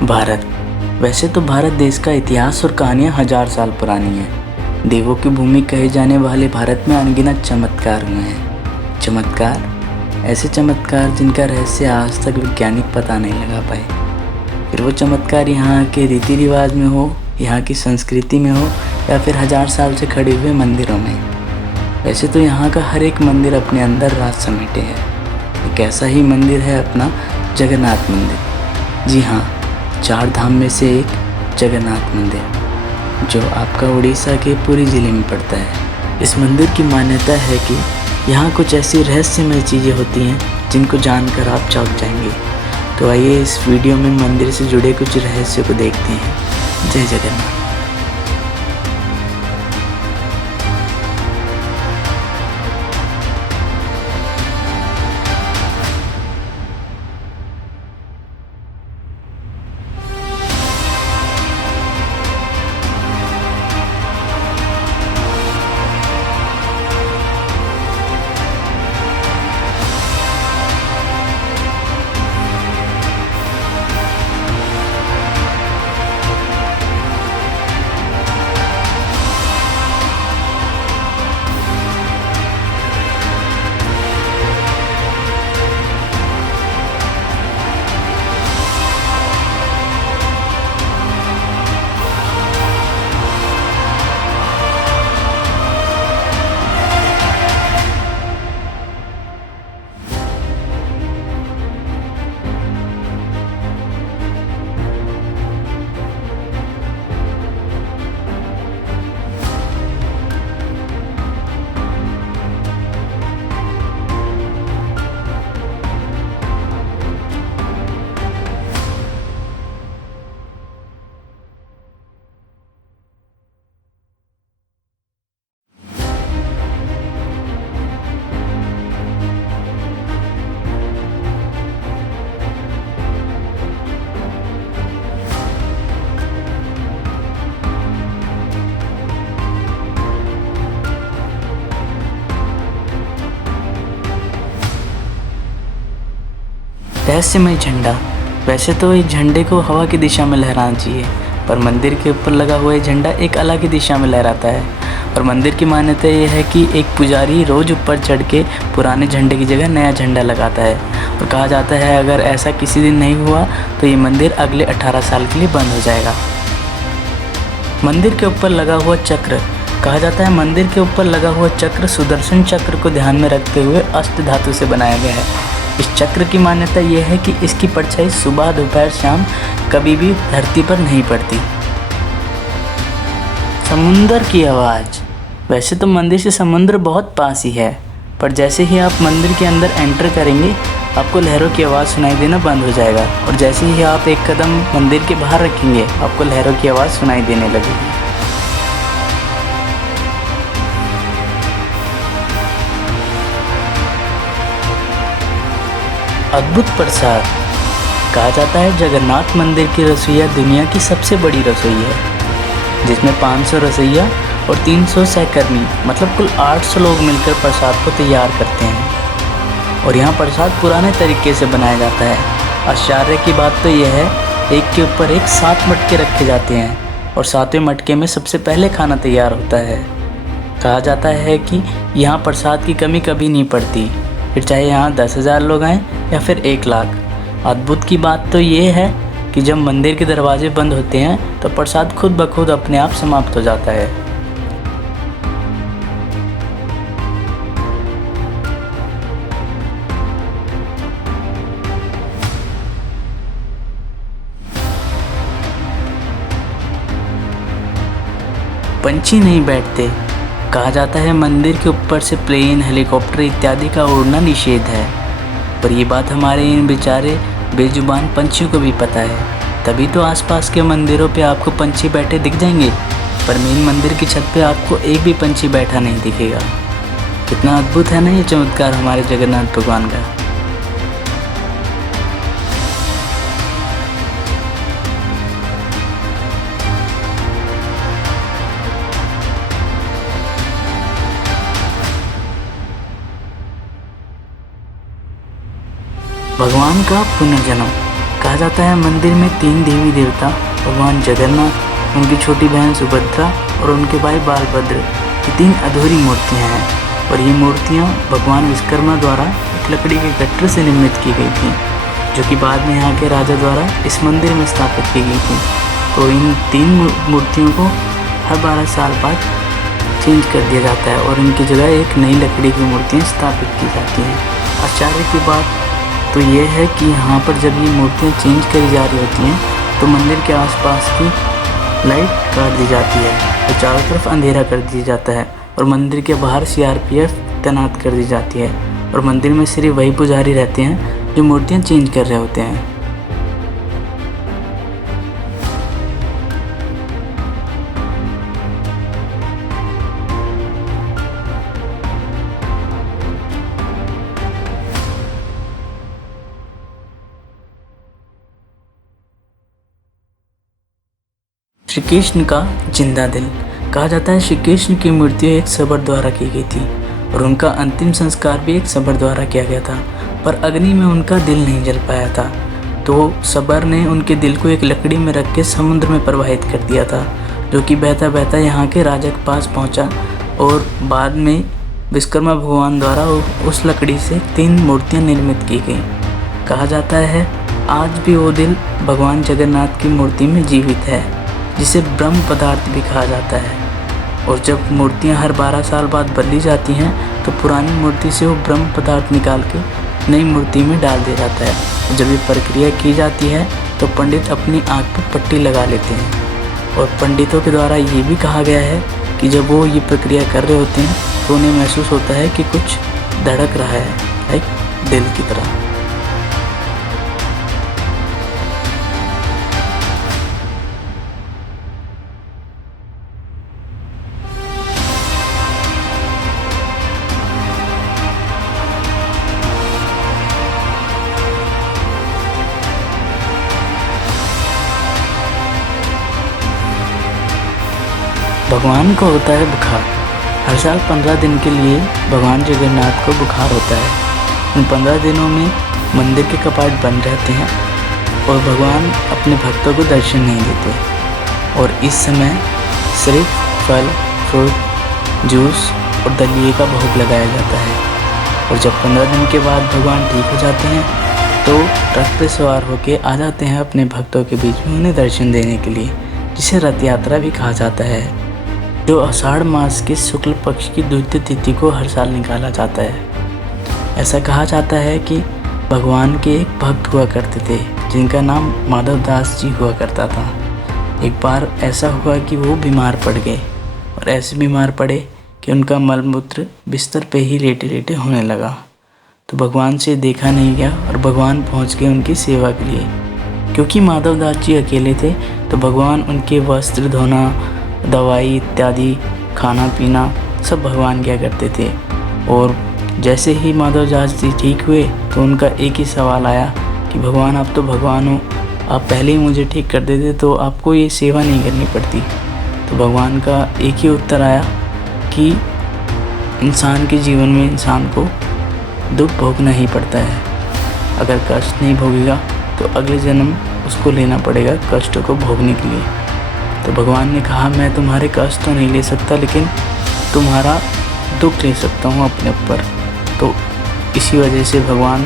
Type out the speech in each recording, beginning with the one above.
भारत। वैसे तो भारत देश का इतिहास और कहानियाँ हजार साल पुरानी है। देवों की भूमि कहे जाने वाले भारत में अनगिनत चमत्कार हुए हैं। चमत्कार, ऐसे चमत्कार जिनका रहस्य आज तक वैज्ञानिक पता नहीं लगा पाए। फिर वो चमत्कार यहाँ के रीति रिवाज में हो, यहाँ की संस्कृति में हो, या फिर हजार साल से खड़े हुए मंदिरों में। वैसे तो यहाँ का हर एक मंदिर अपने अंदर राज समेटे है। एक ऐसा ही मंदिर है अपना जगन्नाथ मंदिर। जी हाँ, 4 धाम में से एक जगन्नाथ मंदिर, जो आपका उड़ीसा के पुरी ज़िले में पड़ता है। इस मंदिर की मान्यता है कि यहाँ कुछ ऐसी रहस्यमय चीज़ें होती हैं जिनको जानकर आप चौंक जाएंगे। तो आइए इस वीडियो में मंदिर से जुड़े कुछ रहस्यों को देखते हैं। जय जगन्नाथ। रहस्यमय झंडा। वैसे तो इस झंडे को हवा की दिशा में लहराना चाहिए, पर मंदिर के ऊपर लगा हुआ ये झंडा एक अलग ही दिशा में लहराता है। और मंदिर की मान्यता ये है कि एक पुजारी रोज़ ऊपर चढ़ के पुराने झंडे की जगह नया झंडा लगाता है। और कहा जाता है अगर ऐसा किसी दिन नहीं हुआ तो ये मंदिर अगले 18 साल के लिए बंद हो जाएगा। मंदिर के ऊपर लगा हुआ चक्र। कहा जाता है मंदिर के ऊपर लगा हुआ चक्र सुदर्शन चक्र को ध्यान में रखते हुए अष्ट धातु से बनाया गया है। इस चक्र की मान्यता यह है कि इसकी परछाई सुबह दोपहर शाम कभी भी धरती पर नहीं पड़ती। समुंदर की आवाज़। वैसे तो मंदिर से समुद्र बहुत पास ही है, पर जैसे ही आप मंदिर के अंदर एंटर करेंगे आपको लहरों की आवाज़ सुनाई देना बंद हो जाएगा। और जैसे ही आप एक कदम मंदिर के बाहर रखेंगे आपको लहरों की आवाज़ सुनाई देने लगेगी। अद्भुत प्रसाद। कहा जाता है जगन्नाथ मंदिर की रसोइया दुनिया की सबसे बड़ी रसोई है, जिसमें 500 रसोइया और 300 सहकर्मी मतलब कुल 800 लोग मिलकर प्रसाद को तैयार करते हैं। और यहाँ प्रसाद पुराने तरीके से बनाया जाता है। आश्चर्य की बात तो यह है, एक के ऊपर एक 7 मटके रखे जाते हैं और 7वें मटके में सबसे पहले खाना तैयार होता है। कहा जाता है कि यहाँ प्रसाद की कमी कभी नहीं पड़ती, फिर चाहे यहाँ 10,000 लोग आएँ या फिर 1 लाख। अद्भुत की बात तो ये है कि जब मंदिर के दरवाजे बंद होते हैं तो प्रसाद खुद ब खुद अपने आप समाप्त हो जाता है। पंछी नहीं बैठते। कहा जाता है मंदिर के ऊपर से प्लेन, हेलीकॉप्टर इत्यादि का उड़ना निषेध है, पर ये बात हमारे इन बेचारे बेजुबान पंछियों को भी पता है। तभी तो आसपास के मंदिरों पे आपको पंछी बैठे दिख जाएंगे, पर मेन मंदिर की छत पे आपको एक भी पंछी बैठा नहीं दिखेगा। कितना अद्भुत है ना ये चमत्कार हमारे जगन्नाथ भगवान का। भगवान का पुनर्जन्म। कहा जाता है मंदिर में 3 देवी देवता भगवान जगन्नाथ, उनकी छोटी बहन सुभद्रा और उनके भाई बालभद्र की 3 अधूरी मूर्तियाँ हैं। और ये मूर्तियाँ भगवान विश्वकर्मा द्वारा एक लकड़ी के गट्ठर से निर्मित की गई थी, जो कि बाद में यहाँ के राजा द्वारा इस मंदिर में स्थापित की गई थी। तो इन 3 मूर्तियों को हर 12 साल बाद चेंज कर दिया जाता है और इनकी जगह एक नई लकड़ी की मूर्तियाँ स्थापित की जाती हैं। आश्चर्य की बात तो ये है कि यहाँ पर जब ये मूर्तियाँ चेंज करी जा रही होती हैं तो मंदिर के आसपास की लाइट काट दी जाती है और चारों तरफ अंधेरा कर दिया जाता है और मंदिर के बाहर CRPF तैनात कर दी जाती है और मंदिर में सिर्फ वही पुजारी रहते हैं जो मूर्तियाँ चेंज कर रहे होते हैं। श्री कृष्ण का जिंदा दिल। कहा जाता है श्री कृष्ण की मृत्यु एक सबर द्वारा की गई थी और उनका अंतिम संस्कार भी एक सबर द्वारा किया गया था, पर अग्नि में उनका दिल नहीं जल पाया था। तो सबर ने उनके दिल को एक लकड़ी में रख के समुद्र में प्रवाहित कर दिया था, जो कि बहता बहता यहाँ के राजा के पास पहुँचा और बाद में विश्वकर्मा भगवान द्वारा उस लकड़ी से 3 मूर्तियाँ निर्मित की गई। कहा जाता है आज भी वो दिल भगवान जगन्नाथ की मूर्ति में जीवित है, जिसे ब्रह्म पदार्थ भी कहा जाता है। और जब मूर्तियां हर 12 साल बाद बदली जाती हैं तो पुरानी मूर्ति से वो ब्रह्म पदार्थ निकाल के नई मूर्ति में डाल दिया जाता है। जब ये प्रक्रिया की जाती है तो पंडित अपनी आँख पर पट्टी लगा लेते हैं और पंडितों के द्वारा ये भी कहा गया है कि जब वो ये प्रक्रिया कर रहे होते हैं तो उन्हें महसूस होता है कि कुछ धड़क रहा है, लाइक दिल की तरह। भगवान को होता है बुखार। हर साल 15 दिन के लिए भगवान जगन्नाथ को बुखार होता है। उन 15 दिनों में मंदिर के कपाट बंद रहते हैं और भगवान अपने भक्तों को दर्शन नहीं देते और इस समय सिर्फ फल, फ्रूट, जूस और दलिए का भोग लगाया जाता है। और जब 15 दिन के बाद भगवान ठीक हो जाते हैं तो रथ पर सवार होकर आ जाते हैं अपने भक्तों के बीच में उन्हें दर्शन देने के लिए, जिसे रथ यात्रा भी कहा जाता है, जो आषाढ़ मास के शुक्ल पक्ष की द्वितीय तिथि को हर साल निकाला जाता है। ऐसा कहा जाता है कि भगवान के एक भक्त हुआ करते थे जिनका नाम माधव दास जी हुआ करता था। एक बार ऐसा हुआ कि वो बीमार पड़ गए और ऐसे बीमार पड़े कि उनका मलमूत्र बिस्तर पे ही लेटे लेटे होने लगा। तो भगवान से देखा नहीं गया और भगवान पहुंच गए उनकी सेवा के लिए। क्योंकि माधव दास जी अकेले थे तो भगवान उनके वस्त्र धोना, दवाई इत्यादि, खाना पीना सब भगवान किया करते थे। और जैसे ही माधव दास जी ठीक हुए तो उनका एक ही सवाल आया कि भगवान आप तो भगवान हो, आप पहले ही मुझे ठीक कर देते तो आपको ये सेवा नहीं करनी पड़ती। तो भगवान का एक ही उत्तर आया कि इंसान के जीवन में इंसान को दुख भोगना ही पड़ता है। अगर कष्ट नहीं भोगेगा तो अगले जन्म उसको लेना पड़ेगा कष्ट को भोगने के लिए। तो भगवान ने कहा मैं तुम्हारे कष्ट तो नहीं ले सकता लेकिन तुम्हारा दुख ले सकता हूँ अपने ऊपर। तो इसी वजह से भगवान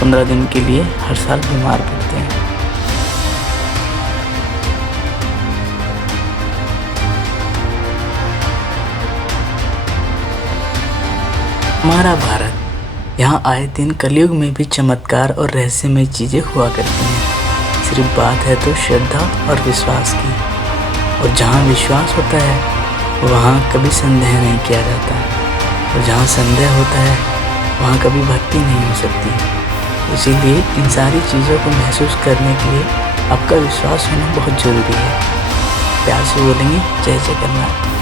15 दिन के लिए हर साल बीमार पड़ते हैं। हमारा भारत, यहाँ आए दिन कलयुग में भी चमत्कार और रहस्यमय चीज़ें हुआ करती हैं। सिर्फ बात है तो श्रद्धा और विश्वास की, और जहाँ विश्वास होता है वहाँ कभी संदेह नहीं किया जाता, और जहाँ संदेह होता है वहाँ कभी भक्ति नहीं हो सकती। इसीलिए इन सारी चीज़ों को महसूस करने के लिए आपका विश्वास होना बहुत ज़रूरी है। प्यार से बोलेंगे जय जगन्नाथ।